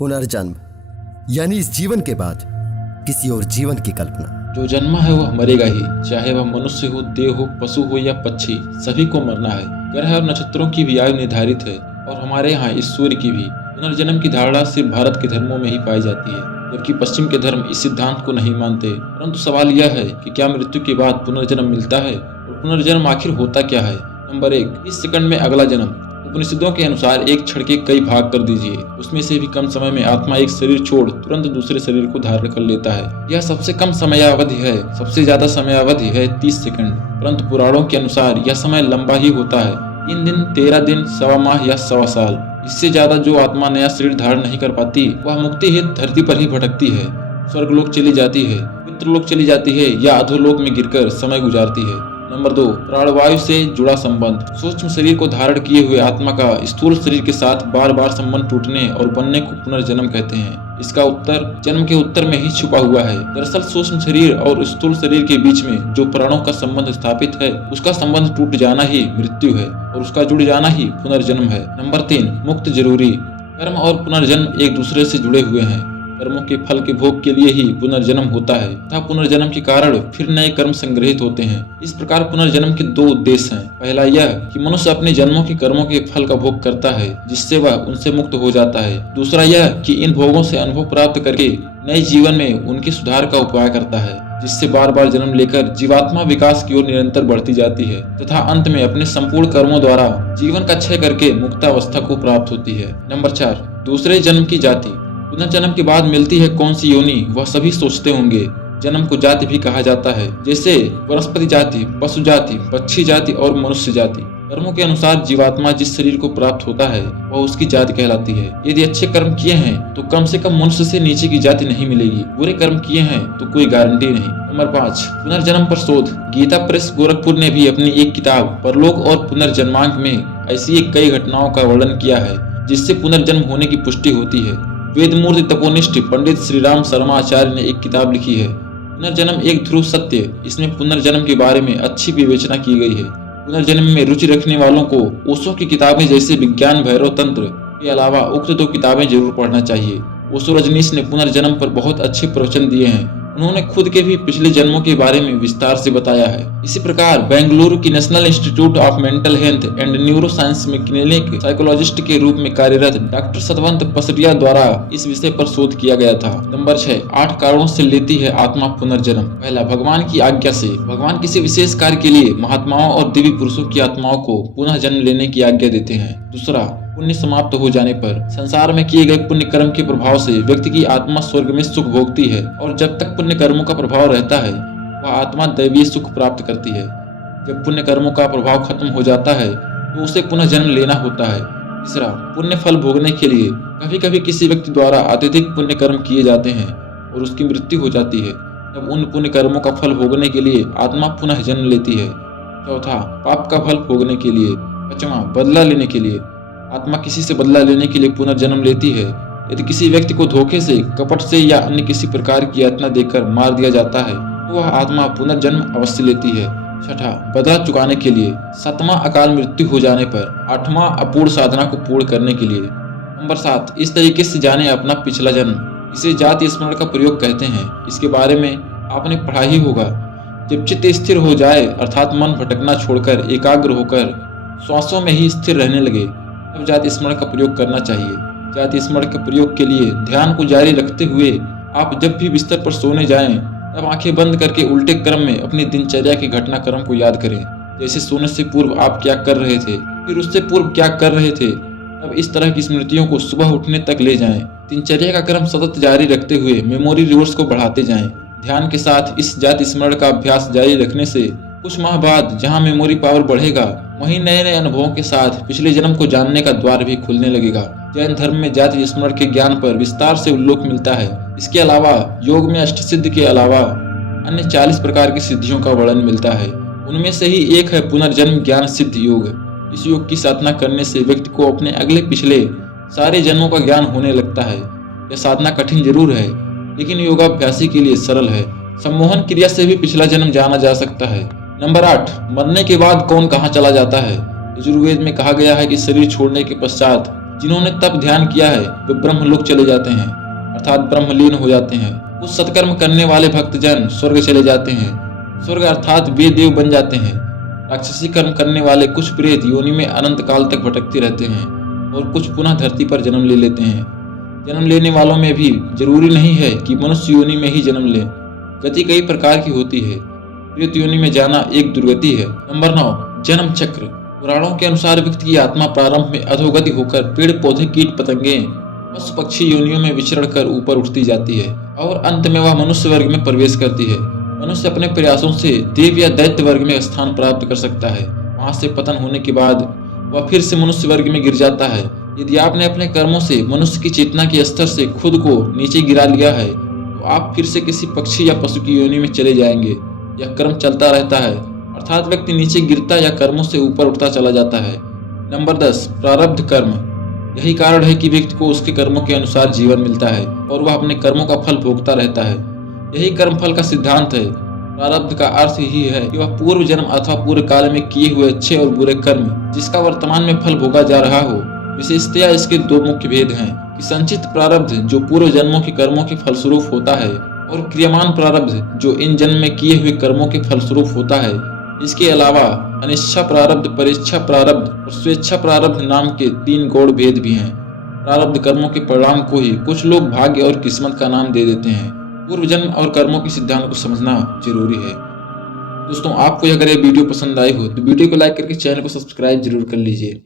पुनर्जन्म यानी इस जीवन के बाद किसी और जीवन की कल्पना। जो जन्मा है वह मरेगा ही, चाहे वह मनुष्य हो, देव हो, पशु हो या पक्षी, सभी को मरना है। ग्रह और नक्षत्रों की भी आयु निर्धारित है और हमारे यहाँ इस सूर्य की भी। पुनर्जन्म की धारणा सिर्फ भारत के धर्मों में ही पाई जाती है, जबकि पश्चिम के धर्म इस सिद्धांत को नहीं मानते। परंतु सवाल यह है कि क्या मृत्यु के बाद पुनर्जन्म मिलता है और पुनर्जन्म आखिर होता क्या है। नंबर 1, 30 सेकंड में अगला जन्म। उपनिषदों के अनुसार एक क्षण के कई भाग कर दीजिए, उसमें से भी कम समय में आत्मा एक शरीर छोड़ तुरंत दूसरे शरीर को धारण कर लेता है। यह सबसे कम समयावधि है, सबसे ज्यादा समयावधि है 30 सेकंड। परंतु पुराणों के अनुसार यह समय लंबा ही होता है, 3 दिन, 13 दिन, सवा माह या सवा साल। इससे ज्यादा जो आत्मा नया शरीर धारण नहीं कर पाती वह मुक्ति हेतु धरती पर ही भटकती है, स्वर्गलोक चली जाती है, पितृलोक चली जाती है या अधोलोक में गिरकर समय गुजारती है। नंबर 2, प्राणवायु से जुड़ा संबंध। सूक्ष्म शरीर को धारण किए हुए आत्मा का स्थूल शरीर के साथ बार बार संबंध टूटने और बनने को पुनर्जन्म कहते हैं। इसका उत्तर जन्म के उत्तर में ही छुपा हुआ है। दरअसल सूक्ष्म शरीर और स्थूल शरीर के बीच में जो प्राणों का संबंध स्थापित है, उसका संबंध टूट जाना ही मृत्यु है और उसका जुड़ जाना ही पुनर्जन्म है। नंबर 3, मुक्त जरूरी। कर्म और पुनर्जन्म एक दूसरे से जुड़े हुए हैं। कर्मों के फल के भोग के लिए ही पुनर्जन्म होता है तथा पुनर्जन्म के कारण फिर नए कर्म संग्रहित होते हैं। इस प्रकार पुनर्जन्म के 2 उद्देश्य हैं। पहला यह कि मनुष्य अपने जन्मों के कर्मों के फल का भोग करता है, जिससे वह उनसे मुक्त हो जाता है। दूसरा यह कि इन भोगों से अनुभव प्राप्त करके नए जीवन में उनके सुधार का उपाय करता है, जिससे बार बार जन्म लेकर जीवात्मा विकास की ओर निरंतर बढ़ती जाती है तथा अंत में अपने संपूर्ण कर्मों द्वारा जीवन का क्षय करके मुक्तावस्था को प्राप्त होती है। नंबर 4, दूसरे जन्म की जाति। पुनर्जन्म के बाद मिलती है कौन सी योनि, वह सभी सोचते होंगे। जन्म को जाति भी कहा जाता है, जैसे वनस्पति जाति, पशु जाति, पक्षी जाति और मनुष्य जाति। कर्मों के अनुसार जीवात्मा जिस शरीर को प्राप्त होता है वह उसकी जाति कहलाती है। यदि अच्छे कर्म किए हैं तो कम से कम मनुष्य से नीचे की जाति नहीं मिलेगी, बुरे कर्म किए हैं तो कोई गारंटी नहीं। नंबर 5, पुनर्जन्म पर शोध। गीता प्रेस गोरखपुर ने भी अपनी एक किताब परलोक और पुनर्जन्मांक में ऐसी कई घटनाओं का वर्णन किया है जिससे पुनर्जन्म होने की पुष्टि होती है। वेदमूर्ति तपोनिष्ठ पंडित श्री राम शर्मा आचार्य ने एक किताब लिखी है, पुनर्जन्म एक ध्रुव सत्य। इसमें पुनर्जन्म के बारे में अच्छी विवेचना की गई है। पुनर्जन्म में रुचि रखने वालों को ओशो की किताबें जैसे विज्ञान भैरव तंत्र के अलावा उक्त 2 किताबें जरूर पढ़ना चाहिए। ओशो रजनीश ने पुनर्जन्म पर बहुत अच्छे प्रवचन दिए हैं। उन्होंने खुद के भी पिछले जन्मों के बारे में विस्तार से बताया है। इसी प्रकार बेंगलुरु की national institute of mental health and neuro science में क्लिनिक साइकोलॉजिस्ट के रूप में कार्यरत डॉक्टर सतवंत पसरिया द्वारा इस विषय पर शोध किया गया था। नंबर 6, 8 कारणों से लेती है आत्मा पुनर्जन्म। पहला, भगवान की आज्ञा से। भगवान किसी विशेष कार्य के लिए महात्माओं और दिव्य पुरुषों की आत्माओं को पुनः जन्म लेने की आज्ञा देते हैं। दूसरा, पुण्य समाप्त हो जाने पर। संसार में किए गए पुण्य कर्म के प्रभाव से व्यक्ति की आत्मा स्वर्ग में सुख भोगती है और जब तक पुण्य कर्मों का प्रभाव रहता है वह आत्मा दैवीय सुख प्राप्त करती है। जब पुण्य कर्मों का प्रभाव खत्म हो जाता है तो उसे पुनः जन्म लेना होता है। तीसरा, पुण्य फल भोगने के लिए। कभी कभी किसी व्यक्ति द्वारा अत्यधिक पुण्य कर्म किए जाते हैं और उसकी मृत्यु हो जाती है, तब उन पुण्य कर्मों का फल भोगने के लिए आत्मा पुनः जन्म लेती है। चौथा, पाप का फल भोगने के लिए। पांचवा, बदला लेने के लिए। आत्मा किसी से बदला लेने के लिए पुनर्जन्म लेती है। यदि किसी व्यक्ति को धोखे से, कपट से या अन्य किसी प्रकार की यातना देकर मार दिया जाता है तो वह आत्मा पुनर्जन्म अवश्य लेती है। छठा, बदला चुकाने के लिए। सातवां, अकाल मृत्यु हो जाने पर। आठवां, अपूर्ण साधना को पूर्ण करने के लिए। नंबर 7, इस तरीके से जाने अपना पिछला जन्म। इसे जाति स्मरण का प्रयोग कहते हैं। इसके बारे में आपने पढ़ा ही होगा। जब चित्त स्थिर हो जाए अर्थात मन भटकना छोड़कर एकाग्र होकर श्वासों में ही स्थिर रहने लगे तब जाति स्मरण का प्रयोग करना चाहिए। जाति स्मरण के प्रयोग के लिए ध्यान को जारी रखते हुए आप जब भी बिस्तर पर सोने जाएं तब आंखें बंद करके उल्टे क्रम में अपनी दिनचर्या के घटनाक्रम को याद करें। जैसे सोने से पूर्व आप क्या कर रहे थे, फिर उससे पूर्व क्या कर रहे थे। तब इस तरह की स्मृतियों को सुबह उठने तक ले जाएं। दिनचर्या का क्रम सतत जारी रखते हुए मेमोरी रिसोर्स को बढ़ाते जाएं। ध्यान के साथ इस जाति स्मरण का अभ्यास जारी रखने से कुछ माह बाद जहाँ मेमोरी पावर बढ़ेगा वहीं नए नए अनुभवों के साथ पिछले जन्म को जानने का द्वार भी खुलने लगेगा। जैन धर्म में जाति स्मरण के ज्ञान पर विस्तार से उल्लेख मिलता है। इसके अलावा योग में अष्टसिद्धि के अलावा अन्य 40 प्रकार की सिद्धियों का वर्णन मिलता है। उनमें से ही एक है पुनर्जन्म ज्ञान सिद्ध योग। इस योग की साधना करने से व्यक्ति को अपने अगले पिछले सारे जन्मों का ज्ञान होने लगता है। यह साधना कठिन जरूर है लेकिन योगाभ्यासी के लिए सरल है। सम्मोहन क्रिया से भी पिछला जन्म जाना जा सकता है। नंबर 8, मरने के बाद कौन कहाँ चला जाता है। यजुर्वेद में कहा गया है कि शरीर छोड़ने के पश्चात जिन्होंने तप ध्यान किया है वे ब्रह्मलोक चले जाते हैं, अर्थात ब्रह्मलीन हो जाते हैं। कुछ सत्कर्म करने वाले भक्तजन स्वर्ग चले जाते हैं, स्वर्ग अर्थात वे देव बन जाते हैं। राक्षसी कर्म करने वाले कुछ प्रेत योनि में अनंत काल तक भटकते रहते हैं और कुछ पुनः धरती पर जन्म ले लेते हैं। जन्म लेने वालों में भी जरूरी नहीं है कि मनुष्य योनि में ही जन्म लें, गति कई प्रकार की होती है। प्रेत योनि में जाना एक दुर्गति है। नंबर 9, जन्म चक्र। पुराणों के अनुसार व्यक्ति की आत्मा प्रारंभ में अधोगति होकर पेड़ पौधे कीट पतंगे पशु पक्षी योनियों में विचरण कर ऊपर उठती जाती है और अंत में वह मनुष्य वर्ग में प्रवेश करती है। मनुष्य अपने प्रयासों से देव या दैत्य वर्ग में स्थान प्राप्त कर सकता है। वहां से पतन होने के बाद वह फिर से मनुष्य वर्ग में गिर जाता है। यदि आपने अपने कर्मों से मनुष्य की चेतना के स्तर से खुद को नीचे गिरा लिया है तो आप फिर से किसी पक्षी या पशु की योनि में चले जाएंगे। यह क्रम चलता रहता है, अर्थात व्यक्ति नीचे गिरता या कर्मों से ऊपर उठता चला जाता है। नंबर 10, प्रारब्ध कर्म। यही कारण है कि व्यक्ति को उसके कर्मों के अनुसार जीवन मिलता है और वह अपने कर्मों का फल भोगता रहता है। यही कर्म फल का सिद्धांत है। प्रारब्ध का अर्थ ही है कि वह पूर्व जन्म अथवा पूर्व काल में किए हुए अच्छे और बुरे कर्म जिसका वर्तमान में फल भोगा जा रहा हो। विशेषतया इसके दो मुख्य भेद हैं कि संचित प्रारब्ध जो पूर्व जन्मों के कर्मों के फलस्वरूप होता है और क्रियमान प्रारब्ध जो इन जन्म में किए हुए कर्मों के फलस्वरूप होता है। इसके अलावा अनिच्छा प्रारब्ध, परेच्छा प्रारब्ध और स्वेच्छा प्रारब्ध नाम के 3 गौड़ भेद भी हैं। प्रारब्ध कर्मों के परिणाम को ही कुछ लोग भाग्य और किस्मत का नाम दे देते हैं। पूर्व जन्म और कर्मों के सिद्धांत को समझना जरूरी है। दोस्तों, आपको अगर ये वीडियो पसंद आई हो तो वीडियो को लाइक करके चैनल को सब्सक्राइब जरूर कर लीजिए।